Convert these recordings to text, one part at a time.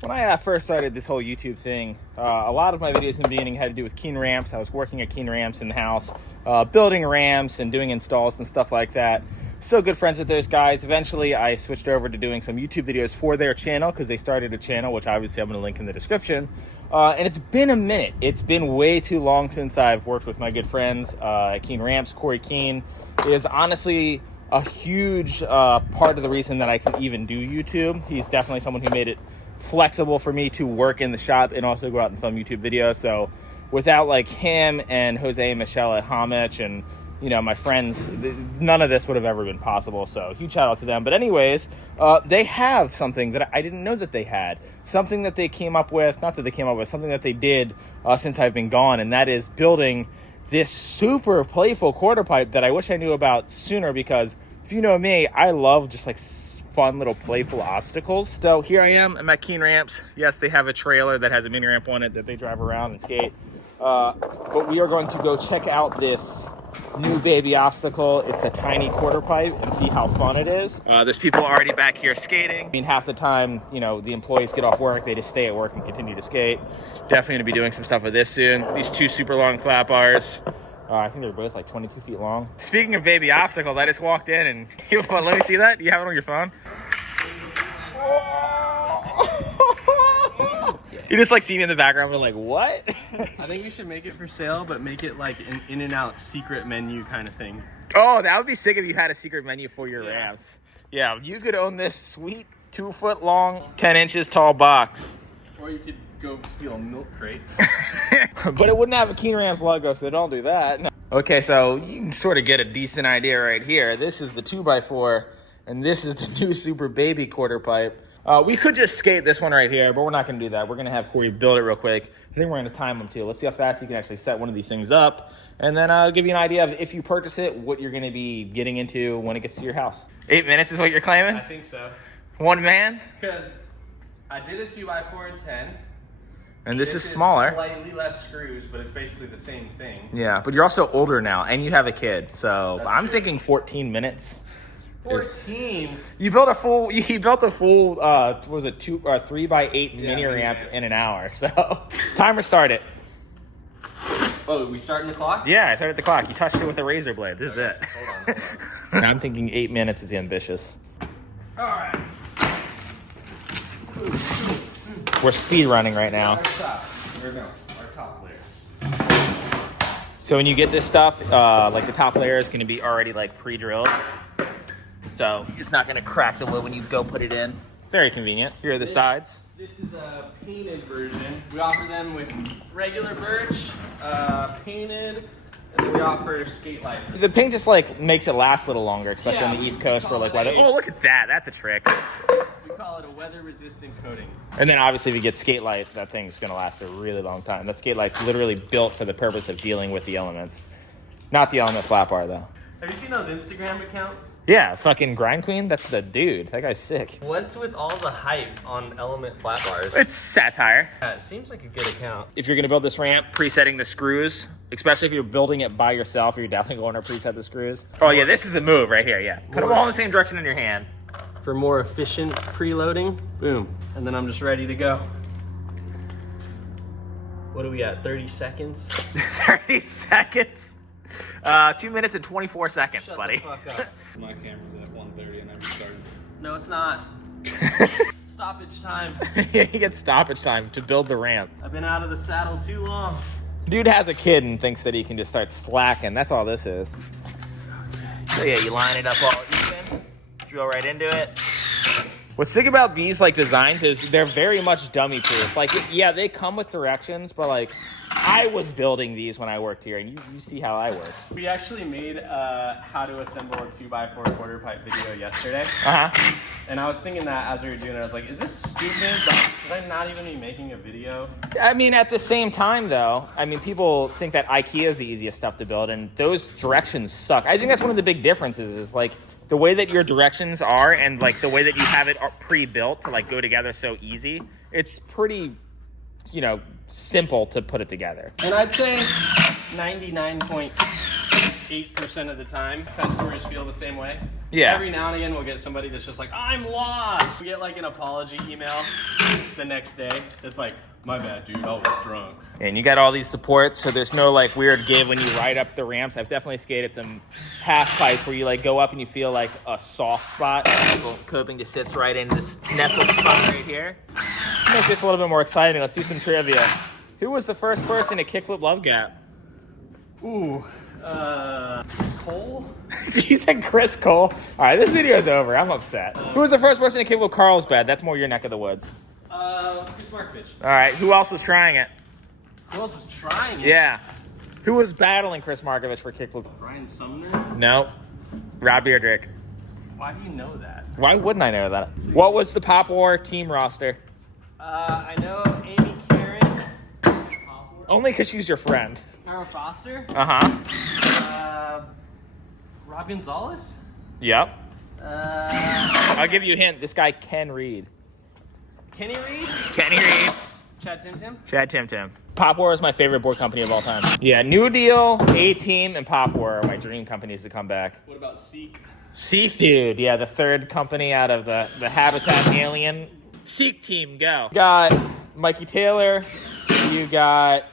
When I first started this whole YouTube thing, a lot of my videos in the beginning had to do with Keen ramps. I was working at Keen ramps in the house, building ramps and doing installs and stuff like that. Still good friends with those guys. Eventually, I switched over to doing some YouTube videos for their channel because they started a channel, which obviously I'm going to link in the description. And it's been a minute. It's been way too long since I've worked with my good friends at Keen Ramps. Corrigan is honestly a huge part of the reason that I can even do YouTube. He's definitely someone who made it flexible for me to work in the shop and also go out and film YouTube videos. So without like him and Jose and Michelle at Homage and my friends, none of this would have ever been possible. So huge shout out to them. But anyways, they have something that I didn't know that they had. Something that they came up with, not that they came up with, something that they did since I've been gone. And that is building this super playful quarter pipe that I wish I knew about sooner, because if you know me, I love just like fun little playful obstacles. So here I am, I'm at Keen Ramps. Yes, they have a trailer that has a mini ramp on it that they drive around and skate. But we are going to go check out this new baby obstacle. It's a tiny quarter pipe, and see how fun it is. There's people already back here skating. I mean, half the time, the employees get off work, they just stay at work and continue to skate. Definitely gonna be doing some stuff with this soon. These two super long flat bars. I think they're both like 22 feet long. Speaking of baby obstacles, I just walked in and let me see that. Do you have it on your phone? You just like see me in the background. We're like, what? I think we should make it for sale, but make it like an In-N-Out secret menu kind of thing. Oh, that would be sick if you had a secret menu for your ramps. Yeah, you could own this sweet 2 foot long, 10 inches tall box. Or you could go steal a milk crate. But it wouldn't have a Keen Ramps logo, so don't do that. No. Okay, so you can sort of get a decent idea right here. This is the 2x4, and this is the new super baby quarter pipe. We could just skate this one right here, but we're not going to do that. We're going to have Corey build it real quick. I think we're going to time him too. Let's see how fast he can actually set one of these things up. And then I'll give you an idea of, if you purchase it, what you're going to be getting into when it gets to your house. 8 minutes is what you're claiming? I think so. One man? Because I did a 2x4 in 10. And this is smaller. Slightly less screws, but it's basically the same thing. Yeah, but you're also older now, and you have a kid. So That's I'm true. Thinking 14 minutes. 14. You built a full. What was it, 3x8 mini ramp in an hour? So timer started. Oh, we starting the clock? Yeah, I started the clock. You touched it with a razor blade. This is it. Hold on. I'm thinking 8 minutes is ambitious. All right. We're speed running right now. Our top layer. So when you get this stuff, like the top layer is going to be already like pre-drilled. So it's not going to crack the wood when you go put it in. Very convenient. Here are the sides. This is a painted version. We offer them with regular birch, painted, and then we offer skate light. The paint just like makes it last a little longer, especially on the East Coast for like weather. it Oh, look at that. That's a trick. We call it a weather-resistant coating. And then obviously if you get skate light, that thing's going to last a really long time. That skate light's literally built for the purpose of dealing with the elements. Not the element flat bar though. Have you seen those Instagram accounts? Yeah, fucking Grind Queen. That's the dude. That guy's sick. What's with all the hype on element flat bars? It's satire. Yeah, it seems like a good account. If you're going to build this ramp, presetting the screws, especially if you're building it by yourself, you're definitely going to preset the screws. Oh yeah, this is a move right here, yeah. Put them all in the same direction in your hand. For more efficient preloading, boom. And then I'm just ready to go. What are we at, 30 seconds? 30 seconds? 2 minutes and 24 seconds, Shut buddy. the fuck up. My camera's at 1:30 and I restarted. No, it's not. Stoppage time. Yeah, you get stoppage time to build the ramp. I've been out of the saddle too long. Dude has a kid and thinks that he can just start slacking. That's all this is. So yeah, you line it up all even, drill right into it. What's sick about these like designs is they're very much dummy proof. Like, yeah, they come with directions, but like I was building these when I worked here, and you see how I work. We actually made how to assemble a 2x4 quarter pipe video yesterday. And I was thinking that as we were doing it, I was like, is this stupid? Like, should I not even be making a video? I mean, at the same time, though, I mean, people think that IKEA is the easiest stuff to build, and those directions suck. I think that's one of the big differences is, like, the way that your directions are and, like, the way that you have it pre-built to, like, go together so easy. It's pretty, simple to put it together. And I'd say 99.8% of the time, customers feel the same way. Yeah. Every now and again, we'll get somebody that's just like, I'm lost. We get like an apology email the next day that's like, my bad, dude, I was drunk. And you got all these supports, so there's no like weird give when you ride up the ramps. I've definitely skated some half pipes where you like go up and you feel like a soft spot. Coping just sits right in this nestled spot right here. Let's make this a little bit more exciting. Let's do some trivia. Who was the first person to kickflip Love Gap? Ooh, Cole? You said Chris Cole. All right, this video's over. I'm upset. Who was the first person to kickflip Carlsbad? That's more your neck of the woods. Chris Markovich. All right, who else was trying it? Who else was trying it? Yeah. Who was battling Chris Markovich for kickflip? Brian Sumner? No. Rob Beardrick. Why do you know that? Why wouldn't I know that? What was the Pop War team roster? I know Amy Karen. Only because she's your friend. Farrah Foster. Uh-huh. Rob Gonzalez. Yep. I'll give you a hint. This guy, Ken Reed. Kenny Reed. Kenny Reed. Chad Tim Tim. Chad Tim Tim. Pop War is my favorite board company of all time. Yeah, New Deal, A-Team, and Pop War are my dream companies to come back. What about Seek? Seek, dude. Yeah, the third company out of the Habitat Alien. Seek team, go. You got Mikey Taylor. You got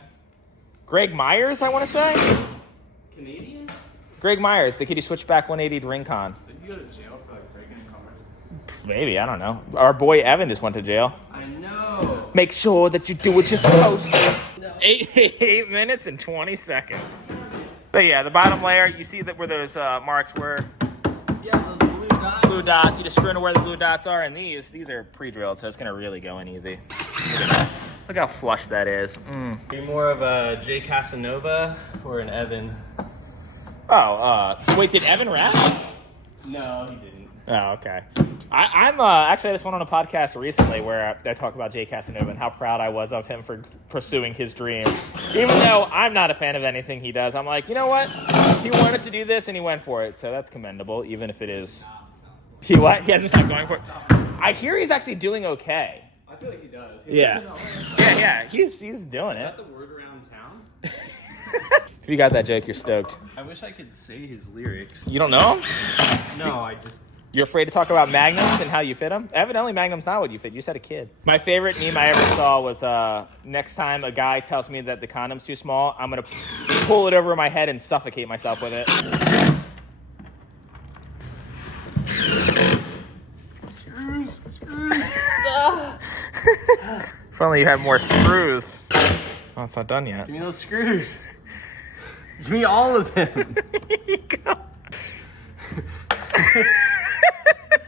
Greg Myers, I want to say. Canadian? Greg Myers, the kid who switched back 180 to RingCon. Did you go to jail for like breaking and commerce? Maybe, I don't know. Our boy Evan just went to jail. I know. Make sure that you do what you're supposed to. 8 minutes and 20 seconds. But yeah, the bottom layer, you see that where those marks were. Yeah, those blue dots. Blue dots, you just screw into where the blue dots are, and these are pre-drilled, so it's gonna really go in easy. Look how flush that is. Are you more of a Jay Casanova or an Evan? Oh, wait, did Evan rap? No, he didn't. Oh, okay. I'm actually, I just went on a podcast recently where I talked about Jay Casanova and how proud I was of him for pursuing his dream. Even though I'm not a fan of anything he does, I'm like, you know what? He wanted to do this and he went for it, so that's commendable, even if it is. He what? He hasn't stopped going for it. I hear he's actually doing okay. I feel like he does. Yeah. He's doing Is it. that the word around town? If you got that joke, you're stoked. I wish I could say his lyrics. You don't know him? No, I just... You're afraid to talk about magnums and how you fit them? Evidently, magnum's not what you fit. You said a kid. My favorite meme I ever saw was next time a guy tells me that the condom's too small, I'm going to pull it over my head and suffocate myself with it. Screws. If only you had more screws. Oh, it's not done yet. Give me those screws. Give me all of them. Here you go.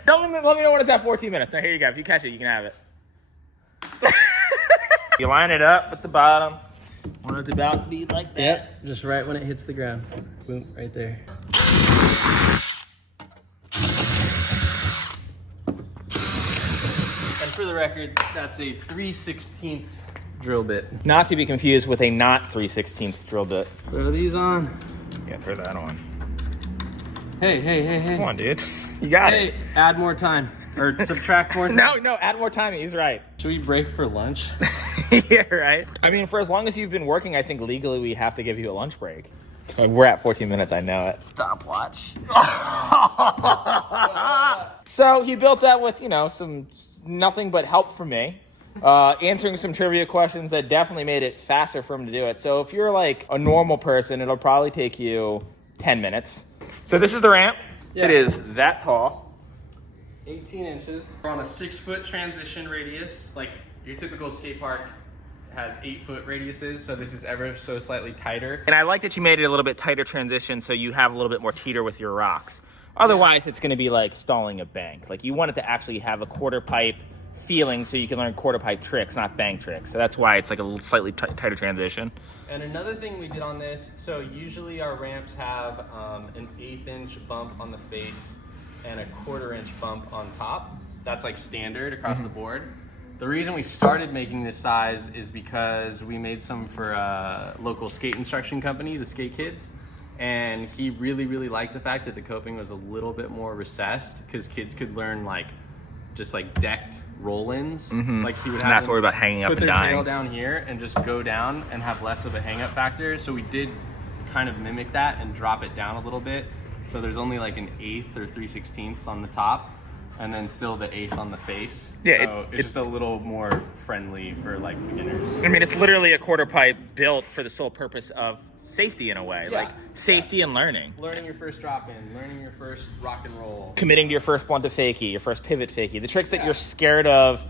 Let me know when it's at 14 minutes. Now, here you go. If you catch it, you can have it. You line it up at the bottom. Want it to about be like that. Yep, just right when it hits the ground. Boom, right there. And for the record, that's a 3/16 drill bit. Not to be confused with a not 3/16 drill bit. Throw these on. Yeah, throw that on. Hey. Come on, dude. You got it. Add more time. Or subtract more time. No, add more time. He's right. Should we break for lunch? Yeah, right. I mean, for as long as you've been working, I think legally we have to give you a lunch break. We're at 14 minutes, I know it. Stopwatch. So he built that with, some nothing but help from me. Answering some trivia questions that definitely made it faster for him to do it. So if you're like a normal person, it'll probably take you 10 minutes. So this is the ramp. Yeah. It is that tall. 18 inches. We're on a 6-foot transition radius. Like your typical skate park has 8-foot radiuses, so this is ever so slightly tighter. And I like that you made it a little bit tighter transition so you have a little bit more teeter with your rocks. Otherwise, it's going to be like stalling a bank. Like you want it to actually have a quarter pipe feeling so you can learn quarter pipe tricks, not bank tricks. So that's why it's like a little slightly tighter transition. And another thing we did on this, so usually our ramps have an 1/8 inch bump on the face and a 1/4 inch bump on top. That's like standard across the board. The reason we started making this size is because we made some for a local skate instruction company, the Skate Kids. And he really, really liked the fact that the coping was a little bit more recessed because kids could learn just decked roll-ins. Like he would Not have to worry about hanging up put and their dying. tail down here and just go down and have less of a hang-up factor. So we did kind of mimic that and drop it down a little bit. So there's only like an 1/8 or 3/16 on the top, and then still the 1/8 on the face. Yeah, so it's just a little more friendly for like beginners. I mean, it's literally a quarter pipe built for the sole purpose of safety in a way, Yeah. like safety and learning. Learning your first drop in, learning your first rock and roll. Committing to your first blunt to fakie, your first pivot fakie. The tricks that you're scared of,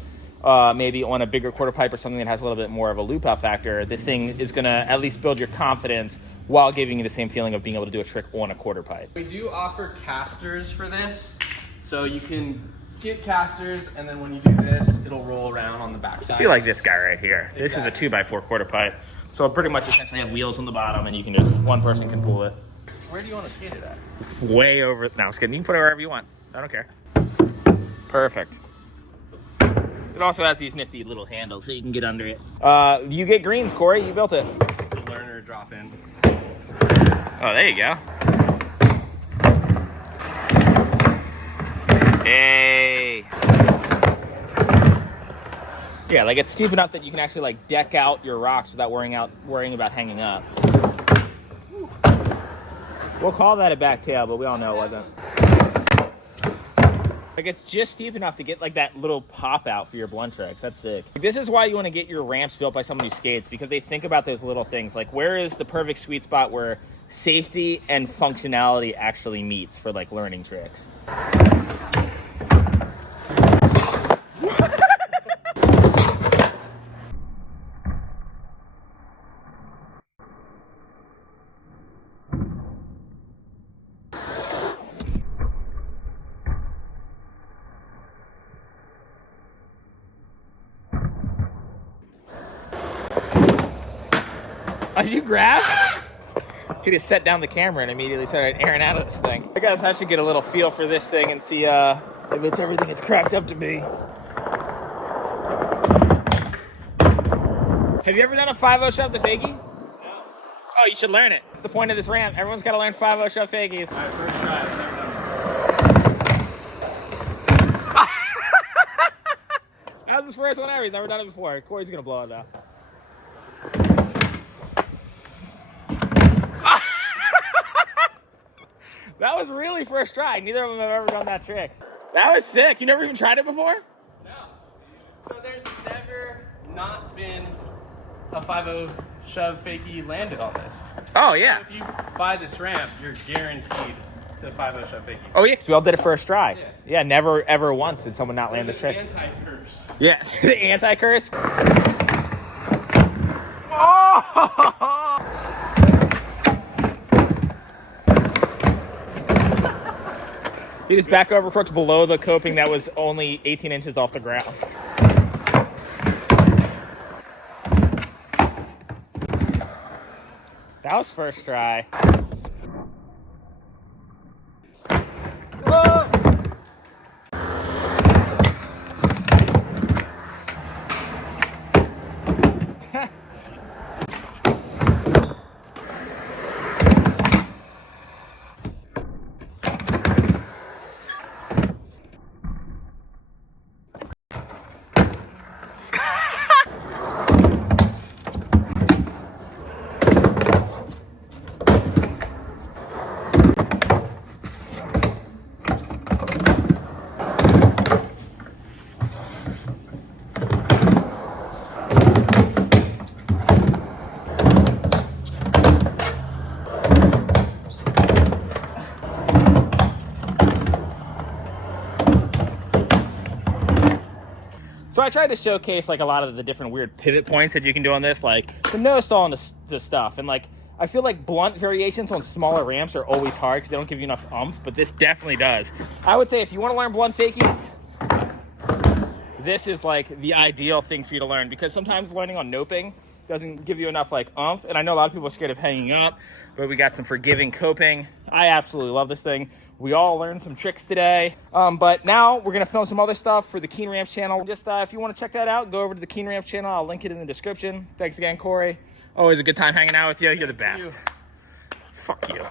maybe on a bigger quarter pipe or something that has a little bit more of a loop out factor, this thing is going to at least build your confidence while giving you the same feeling of being able to do a trick on a quarter pipe. We do offer casters for this. So you can get casters, and then when you do this, it'll roll around on the backside. Be like this guy right here. This is a 2x4 quarter pipe. So it'll pretty much essentially have wheels on the bottom, and you can just, one person can pull it. Where do you want to skate it at? Way over, no, it's good. You can put it wherever you want. I don't care. Perfect. It also has these nifty little handles so you can get under it. You get greens, Corey. You built it. The learner drop in. Oh, there you go. Hey. Yeah, like it's steep enough that you can actually like deck out your rocks without worrying about hanging up. We'll call that a back tail, but we all know it wasn't. Like it's just steep enough to get like that little pop out for your blunt tricks. That's sick. This is why you want to get your ramps built by someone who skates, because they think about those little things. Like where is the perfect sweet spot where safety and functionality actually meets for like learning tricks. Oh, did you grab? He just set down the camera and immediately started airing out of this thing. I guess I should get a little feel for this thing and see if it's everything it's cracked up to be. Have you ever done a 5-0 shove to fakie? No. Oh, you should learn it. It's the point of this ramp. Everyone's got to learn 5-0 shove fakies. My first try. I've never done That was his first one ever. He's never done it before. Corey's going to blow it out. That was really first try. Neither of them have ever done that trick. That was sick. You never even tried it before? No. So there's never not been a 5-0 shove fakie landed on this. Oh, yeah. So if you buy this ramp, you're guaranteed to 5-0 shove fakie. Oh, yeah, because we all did it first try. Yeah. Yeah, never, ever once did someone not land the trick. Anti-curse. Yeah, the anti-curse. Oh! He just back over crooks below the coping that was only 18 inches off the ground. That was first try. So I tried to showcase like a lot of the different weird pivot points that you can do on this, like the nose stall and the stuff. And like, I feel like blunt variations on smaller ramps are always hard because they don't give you enough oomph, but this definitely does. I would say if you want to learn blunt fakies, this is like the ideal thing for you to learn, because sometimes learning on noping doesn't give you enough like oomph. And I know a lot of people are scared of hanging up, but we got some forgiving coping. I absolutely love this thing. We all learned some tricks today. But now we're gonna film some other stuff for the Keen Ramps channel. Just if you wanna check that out, go over to the Keen Ramps channel. I'll link it in the description. Thanks again, Corey. Always a good time hanging out with you. You're the best. Fuck you.